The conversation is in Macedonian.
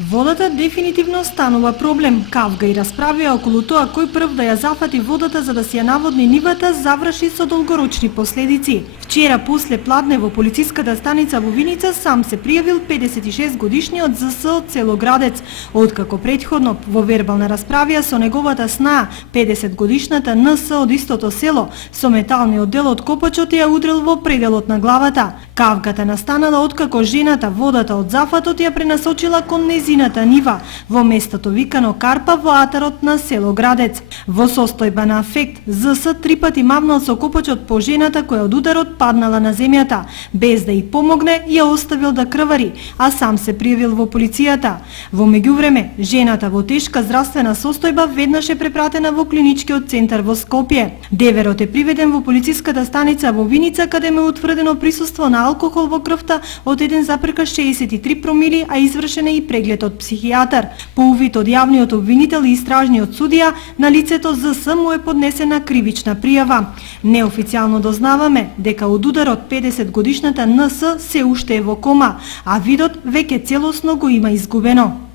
Водата дефинитивно станува проблем. Кавга и расправија околу тоа кој прв да ја зафати водата за да си ја наводни нивата заврши со долгорочни последици. Вчера после пладне во полициската станица во Виница сам се пријавил 56 годишниот ЗС од село Градец, откако претходно во вербална расправија со неговата снаа 50 годишната НС од истото село со металниот дел од копачот ја удрил во пределот на главата. Кавгата настанала откако жената водата од зафатот ја пренасочила кон незината нива во местото викано Карпа во атарот на село Градец. Во состојба на афект, ЗС 3 пати мавнал со копачот по жената која од ударот паднала на земјата. Без да ја помогне, ја оставил да крвари, а сам се пријавил во полицијата. Во меѓувреме, жената во тешка здравствена состојба веднаш е препратена во клиничкиот центар во Скопје. Деверот е приведен во полициската станица во Виница, каде му е утврдено присуство на алкохол во крвта од 1,63 промили, а извршен е и преглед од психијатар. По увид од јавниот обвинител и истражниот судија, на лицето ЗС му е поднесена кривична пријава. Неофицијално дознаваме дека од ударот 50 годишната НС се уште е во кома, а видот веќе целосно го има изгубено.